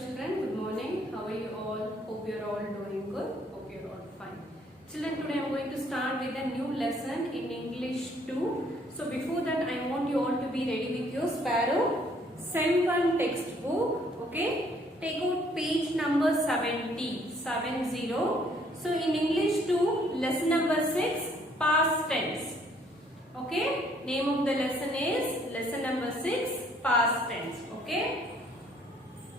children, good morning. How are you all? Hope you are all doing good. Hope you are all fine. Children, today I am going to start with a new lesson in English 2. So before that, I want you all to be ready with your Sparrow Sem 1 textbook. Okay? Take out page number 70. So in English 2, lesson number 6, past tense. Okay? Name of the lesson is lesson number 6, past tense. Okay?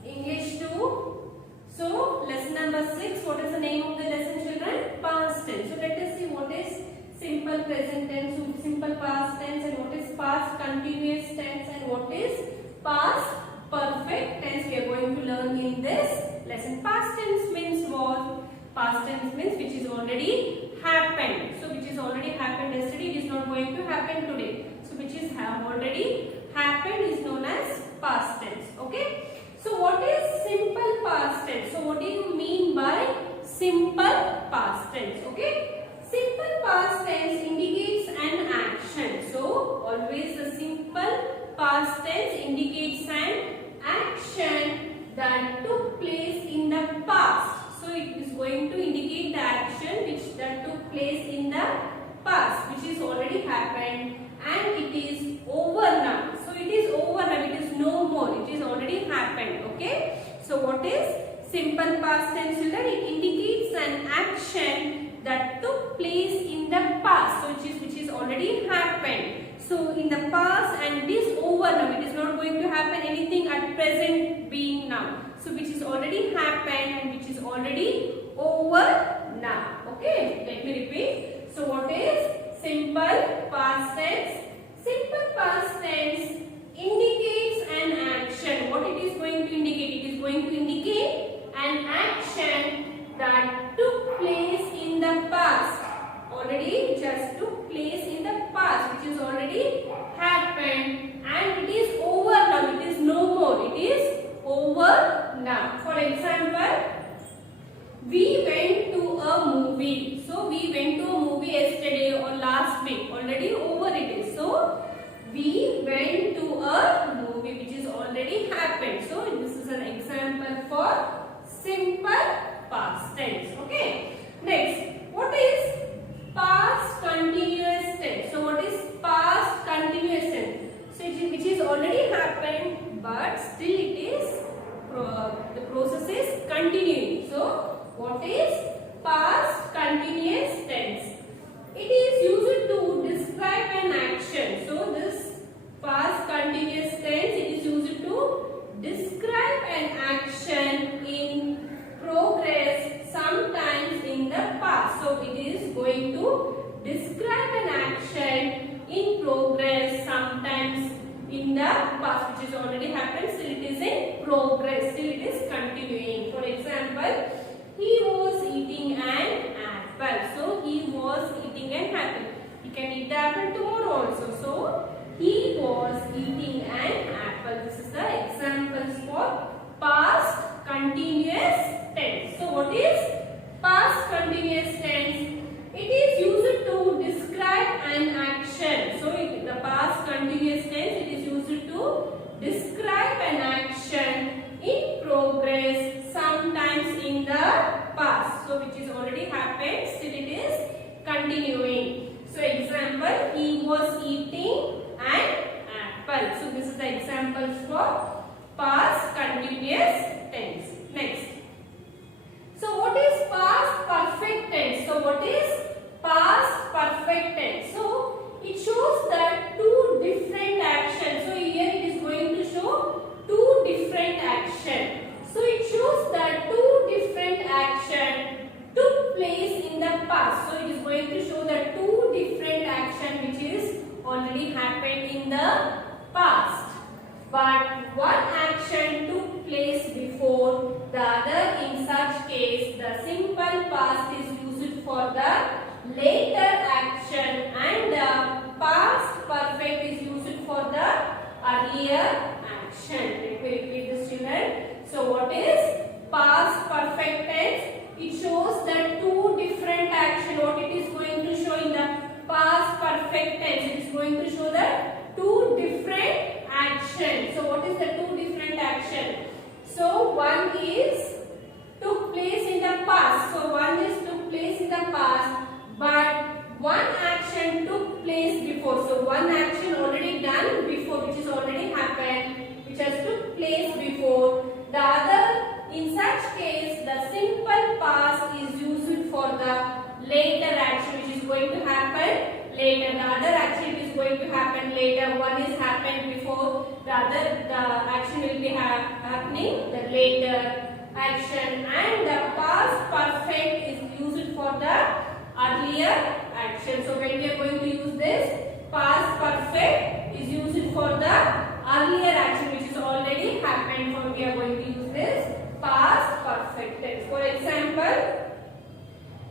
English 2. So, lesson number 6. What is the name of the lesson, children? Past tense. So, let us see what is simple present tense, simple past tense, and what is past continuous tense, and what is past perfect tense. We are going to learn in this lesson. Past tense means what? Past tense means which is already happened. So, which is already happened yesterday, it is not going to happen today. So, which is already happened is known as past tense. Okay? So what is simple past tense? So what do you mean by simple past tense? Okay? Simple past tense indicates an action. So always the simple past tense indicates an action that took place in the past. So it is going to indicate the action that took place in the past, which is already happened and it is over now. So it is over now, it is no more, it is already happened. Okay? So what is simple past tense, children? It indicates an action that took place in the past, so which is already happened. So in the past and it is over now, it is not going to happen anything at present being now. So which is already happened and which is already over now. Okay? Let me repeat. So what is simple past tense? Simple past tense indicates an action. What it is going to indicate? It is going to indicate an action that took place in the past. Already just took place in the past, which is already happened and it is over now. It is no more. It is over now. For example, we went to a movie. So we went to a movie yesterday or last week. Already over it is. So we went to a movie which is already happened. So this is an example for simple past tense. Okay. Next, what is past continuous tense? So what is past continuous tense? So which is already happened but still it is the process is continuing. So what is past continuous tense? It is used to describe an action. So this past continuous tense, it is used to describe an action in progress sometimes in the past. So it is going to describe an action in progress sometimes in the past, which is already happened. Still it is in progress. Still it is continuing. For example, he was eating an apple. So he was eating an apple. He can eat the apple tomorrow also. So he was eating an apple. This is the examples for past continuous tense. So what is past continuous tense? It is used to describe an action. So the past continuous tense, it is used to describe an action in progress sometimes in the past. So which is already happened, still it is continuing. So example, he was eating an apple. So this is the examples for past continuous tense. Next. So what is past perfect tense? So what is past perfect tense? So it shows that two different actions. So here it is going to show two different actions. So it shows that two different actions took place in the past. So it is going to show that two different actions which is already happened in the past. But one action took place before the other. In such case, the simple past is used for the later action and the past perfect is used for the earlier action. Let me repeat this, children. So what is past perfect tense? It shows that two different actions. What it is going to show in the past perfect tense? It is going to show that two different actions. So what is the two different actions? So one is took place in the past. So one is took place in the past, but one action took place before. So one action already done before, which is already happened, which has took place before. The other, in such case, the simple past is used for the later action, which is going to happen later. The other action is going to happen later. One is happened before, the action will be happening the later action, and the past perfect is used for the earlier action. So when we are going to use this, past perfect is used for the earlier action which is already happened. For we are going to use this past perfect tense. For example,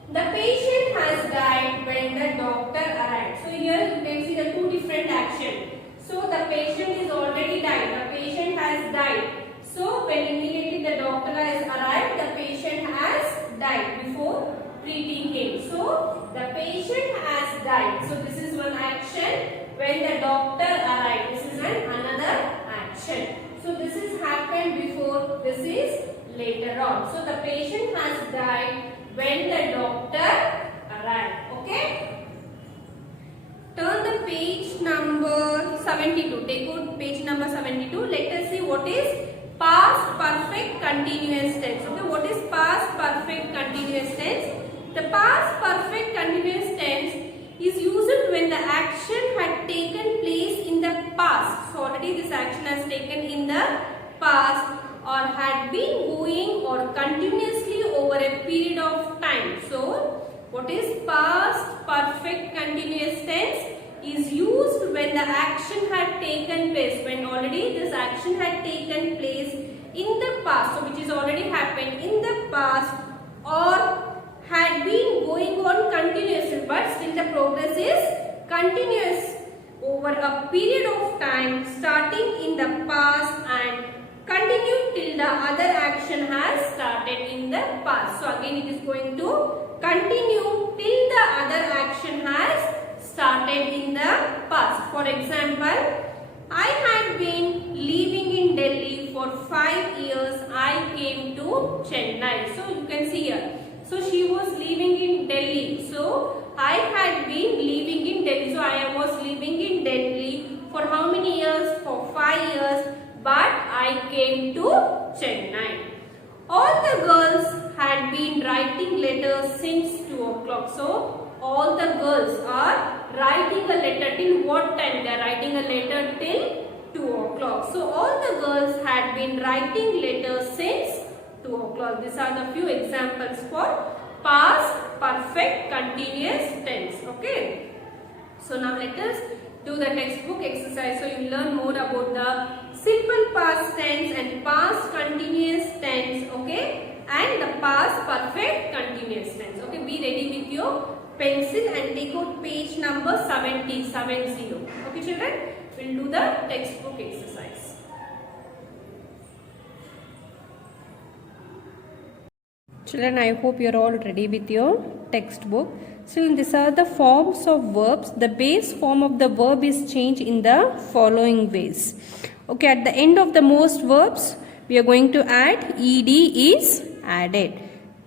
the patient has died when the doctor arrived. So here you can see the two different actions. So the patient is already died. The patient has died. So when immediately the doctor has arrived, the patient has died before treating him. So the patient has died. So this is one action when the doctor arrived. This is another action. So this is happened before, this is later on. So the patient has died when the doctor arrived. Okay. Turn the page number 72. Take out page number 72. Let us see what is past perfect continuous tense. Okay, what is past perfect continuous tense? The past perfect continuous tense is used when the action had taken place in the past. So already this action has taken in the past or had been going or continuously over a period of time. So what is past perfect continuous tense? Is used when the action had taken place, when already this action had taken place in the past, so which is already happened in the past or had been going on continuously, but still the progress is continuous over a period of time starting in the past and continue till the other action has started in the past. So again it is going to continue till the other action has started in the past. For example, I had been living in Delhi for 5 years. I came to Chennai. So you can see here. So she was living in Delhi. So I had been living in Delhi. So I was living in Delhi for how many years? For 5 years. But I came to Chennai. All the girls had been writing letters since 2 o'clock. So all the girls are writing a letter till what time? They are writing a letter till 2 o'clock. So all the girls had been writing letters since 2 o'clock. These are the few examples for past perfect continuous tense. Okay. So now let us do the textbook exercise. So you learn more about the simple past tense and past continuous tense. Okay. And the past perfect continuous tense. Okay. Be ready with your pencil and take out page number 70. Okay children, we'll do the textbook exercise. Children, I hope you're all ready with your textbook. So these are the forms of verbs. The base form of the verb is changed in the following ways. Okay, at the end of the most verbs, we are going to add ed is added.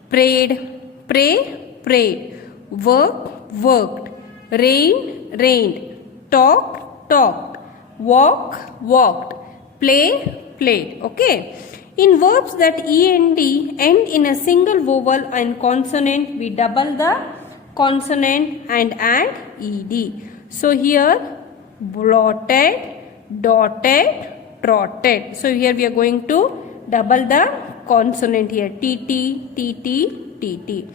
Prayed, pray, prayed. Work, worked. Rain, rained. Talk, talked. Walk, walked. Play, played. Okay. In verbs that end end in a single vowel and consonant, we double the consonant and add ed. So here, blotted, dotted, trotted. So here we are going to double the consonant here. tt, tt, tt.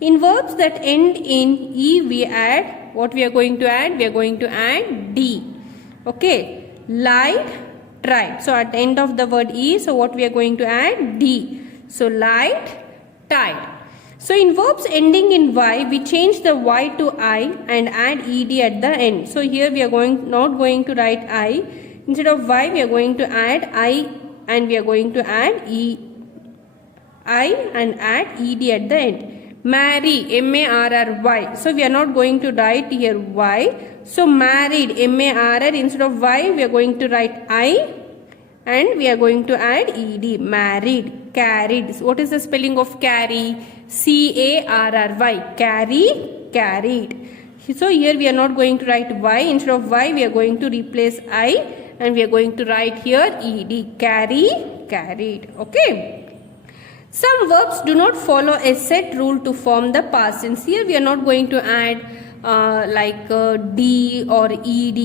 In verbs that end in e, we add, what we are going to add? We are going to add d. Okay. Lied, tried. So at the end of the word e, so what we are going to add? D. So lied, tied. So in verbs ending in y, we change the y to I and add ed at the end. So here we are not going to write I. Instead of y, we are going to add I and we are going to add I and add ed at the end. Marry, M-A-R-R-Y. So we are not going to write here Y. So married, M-A-R-R. Instead of Y, we are going to write I and we are going to add ed. Married, carried. What is the spelling of carry? C-A-R-R-Y. Carry, carried. So here we are not going to write y. Instead of y, we are going to replace I, and we are going to write here ed. Carry, carried. Okay. Some verbs do not follow a set rule to form the past tense. Here we are not going to add d or ed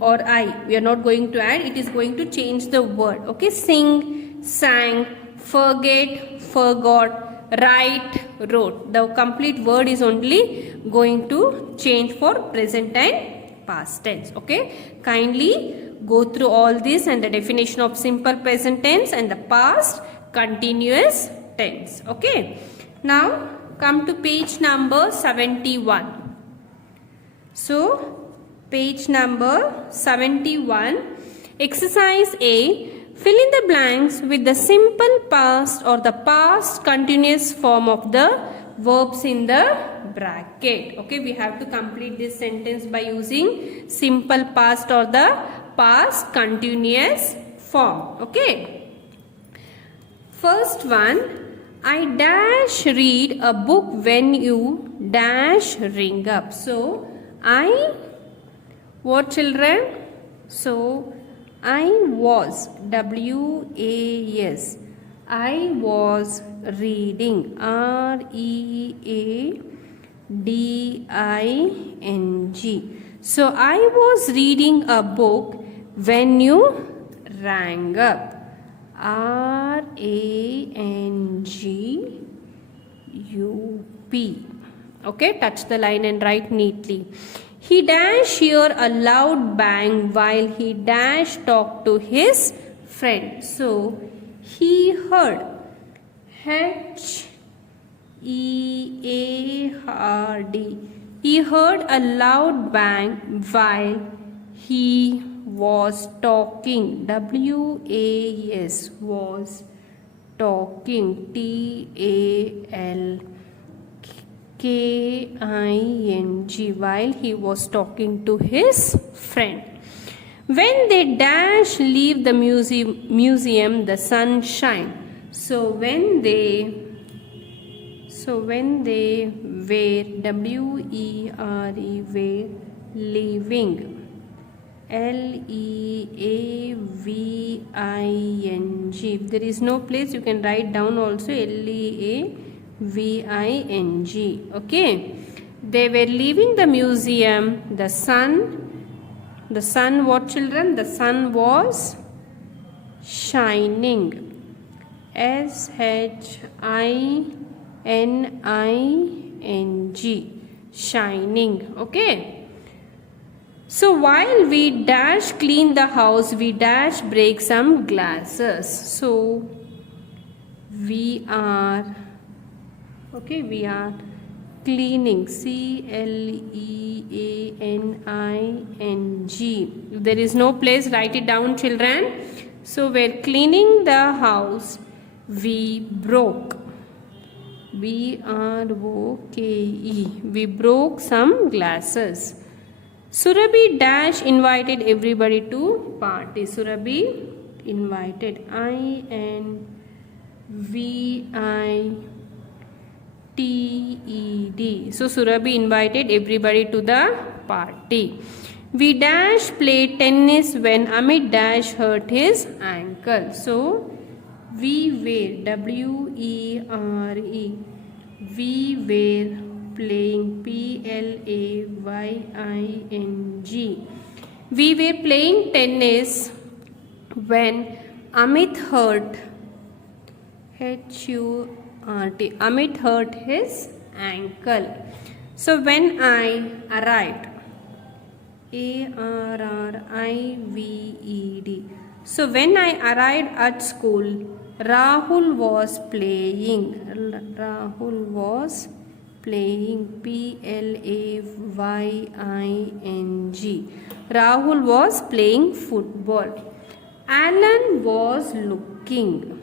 or I. We are not going to add. It is going to change the word. Okay. Sing, sang, forget, forgot, write, wrote. The complete word is only going to change for present and past tense. Okay. Kindly go through all this and the definition of simple present tense and the past continuous tense. Okay. Now come to page number 71. So page number 71, exercise A, fill in the blanks with the simple past or the past continuous form of the verbs in the bracket. Okay, we have to complete this sentence by using simple past or the past continuous form. Okay. First one, I dash read a book when you dash ring up. So, what children? So, I was, W-A-S. I was reading, R-E-A-D-I-N-G. So, I was reading a book when you rang up. R-A-N-G-U-P. Okay, touch the line and write neatly. He dash hear a loud bang while he dash talked to his friend. So, he heard H-E-A-R-D. He heard a loud bang while he was talking. W-A-S, was talking. T-A-L-K-I-N-G, while he was talking to his friend. When they dash leave the museum, the sun shine. So when they were, W-E-R-E, were leaving, L-E-A-V-I-N-G. If there is no place, you can write down also L-E-A-V-I-N-G. Okay. They were leaving the museum. The sun, what children? The sun was shining. S-H-I-N-I-N-G. Shining. Okay. So while we dash clean the house, we dash break some glasses. So we are cleaning, C-L-E-A-N-I-N-G. If there is no place, write it down children. So we're cleaning the house, we broke, B-R-O-K-E, we broke some glasses. Surabhi dash invited everybody to party. Surabhi invited, I-N-V-I-T-E-D. So Surabhi invited everybody to the party. We dash play tennis when Amit dash hurt his ankle. So we were, W-E-R-E, we were playing, P-L-A-Y-I-N-G. We were playing tennis when Amit hurt, H-U-R-T, Amit hurt his ankle. So when I arrived, A-R-R-I-V-E-D. So when I arrived at school, Rahul was playing, P-L-A-Y-I-N-G. Rahul was playing football. Alan was looking.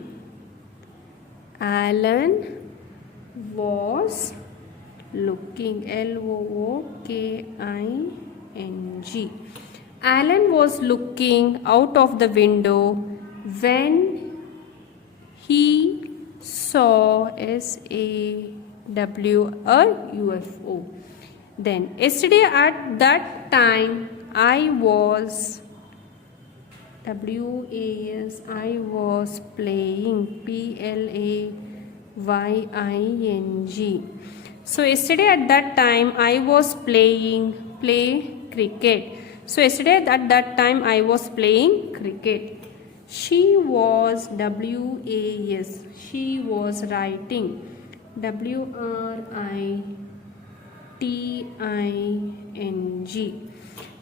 L-O-O-K-I-N-G. Alan was looking out of the window when he saw SAW a UFO. Then yesterday at that time I was I was playing PLAYING. So yesterday at that time I was play cricket. So yesterday at that time I was playing cricket. She was WAS. She was writing WRITING.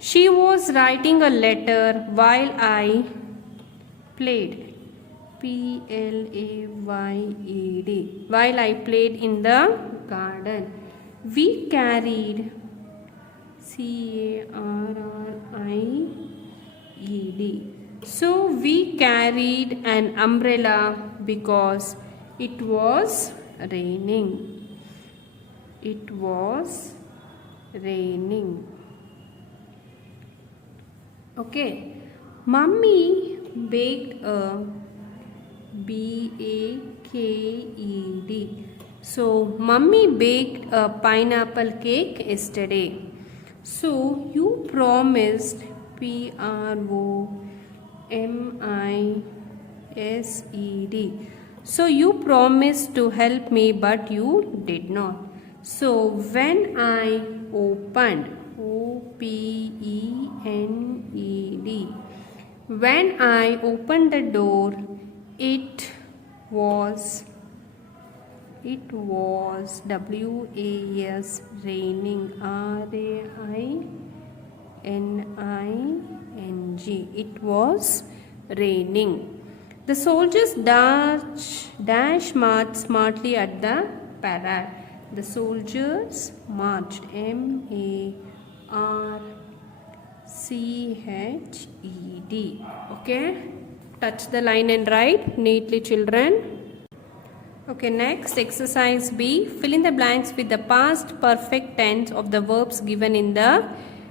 She was writing a letter while I played PLAYED. While I played in the garden. We carried CARRIED. So we carried an umbrella because it was raining. It was raining. Okay. Mummy baked a BAKED. So mummy baked a pineapple cake yesterday. So you promised PROMISED. So you promised to help me but you did not. So when I opened OPENED. When I opened the door, it was WAS raining RAINING. It was raining. The soldiers dash marched smartly at the parade. The soldiers marched MARCHED. Okay, touch the line and write neatly, children. Okay, next exercise B. Fill in the blanks with the past perfect tense of the verbs given in the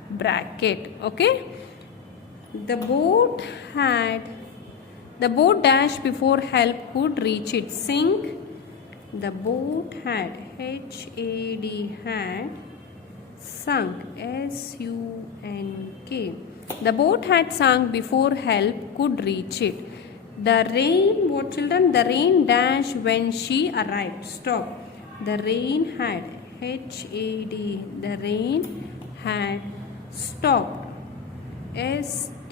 bracket. Okay, the boat dash before help could reach it. Sink. The boat had had sunk SUNK. The boat had sunk before help could reach it. The rain, what children? The rain dash when she arrived. Stop. The rain had HAD. The rain had stopped. STOPPED.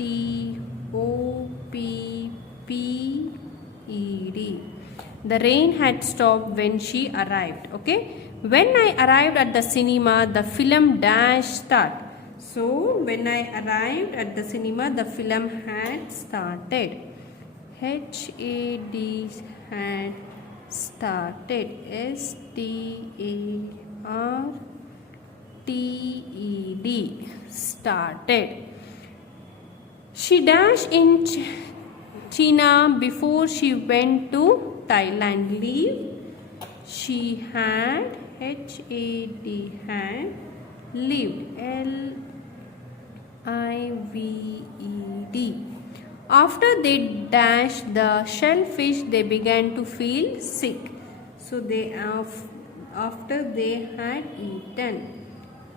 The rain had stopped when she arrived. Okay. When I arrived at the cinema, the film dash start. So when I arrived at the cinema, the film had started. HAD had started. STARTED started. She dashed in China before she went to Thailand. Leave. She had HAD had lived. LIVED. After they dashed the shellfish, they began to feel sick. So they after they had eaten.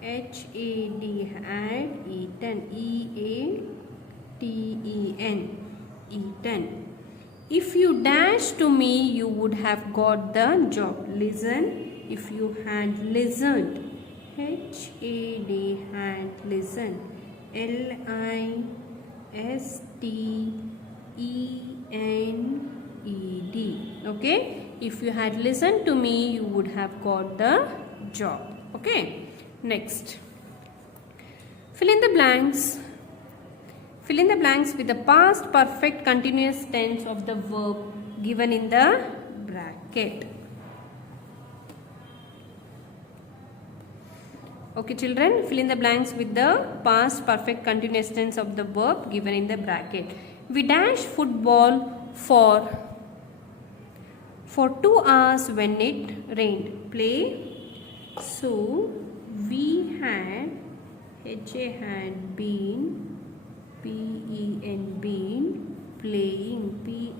HAD had eaten. EATEN eaten. If you dash to me, you would have got the job. Listen. If you had listened. HAD had listened. LISTENED. Okay. If you had listened to me, you would have got the job. Okay. Next. Fill in the blanks. Fill in the blanks with the past perfect continuous tense of the verb given in the bracket. Okay, children, fill in the blanks with the past perfect continuous tense of the verb given in the bracket. We dashed football for 2 hours when it rained. Play. So we had been been playing, Playing.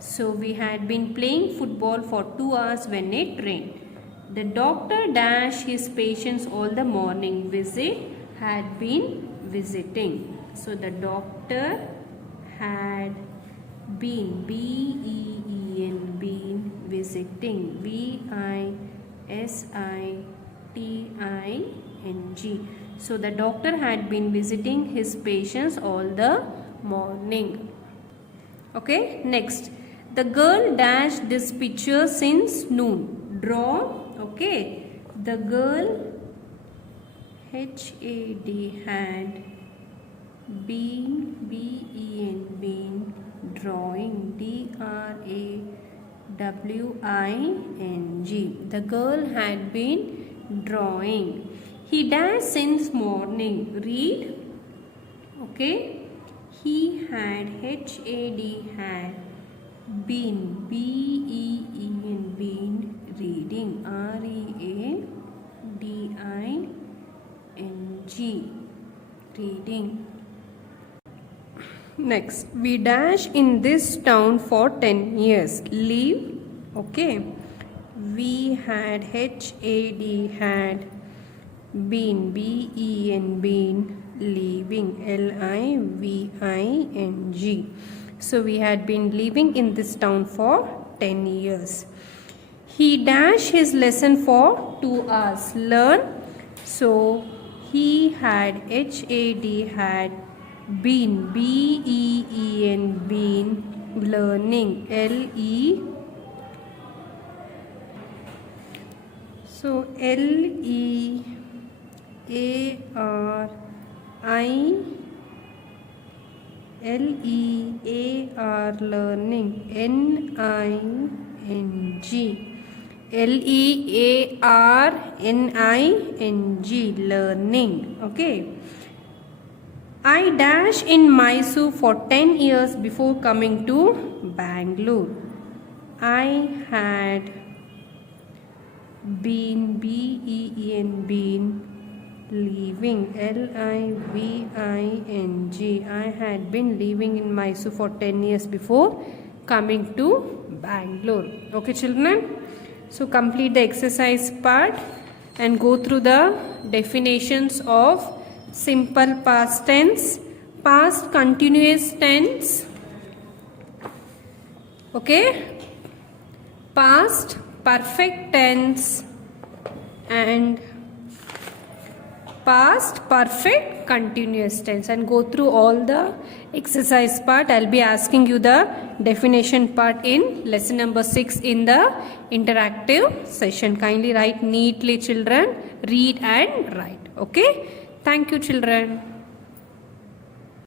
So we had been playing football for 2 hours when it rained. The doctor dashed his patients all the morning. Visit had been visiting. So the doctor had been, B-E-E-N, been visiting, V-I-S-I-T-I-N-G. So the doctor had been visiting his patients all the morning. Okay, next. The girl dashed this picture since noon. Draw. Okay, the girl H-A-D had been, B-E-N, been drawing, D-R-A-W-I-N-G. The girl had been drawing. He dashed since morning. Read. Okay. He had, H-A-D had been, B-E-E-N, been reading, R-E-A-D-I-N-G, reading. Next, we dash in this town for 10 years. Live. Okay. We had, H-A-D had been, B-E-N, been living, L-I-V-I-N-G. So we had been living in this town for 10 years. He dashed his lesson for 2 hours. Learn. So he had, H-A-D had been, B-E-E-N, been learning, L-E. So L-E-A-R learning, N-I-N-G, L-E-A-R-N-I-N-G, learning. Okay. I dash in Mysore for 10 years before coming to Bangalore. I had been, B-E-E-N, been living, L-I-V-I-N-G. I had been living in Mysore for 10 years before coming to Bangalore. Okay, children? So complete the exercise part and go through the definitions of simple past tense, past continuous tense, okay, past perfect tense and past perfect continuous tense, and go through all the exercise part. I'll be asking you the definition part in lesson number 6 in the interactive session. Kindly write neatly, children. Read and write. Okay. Thank you, children.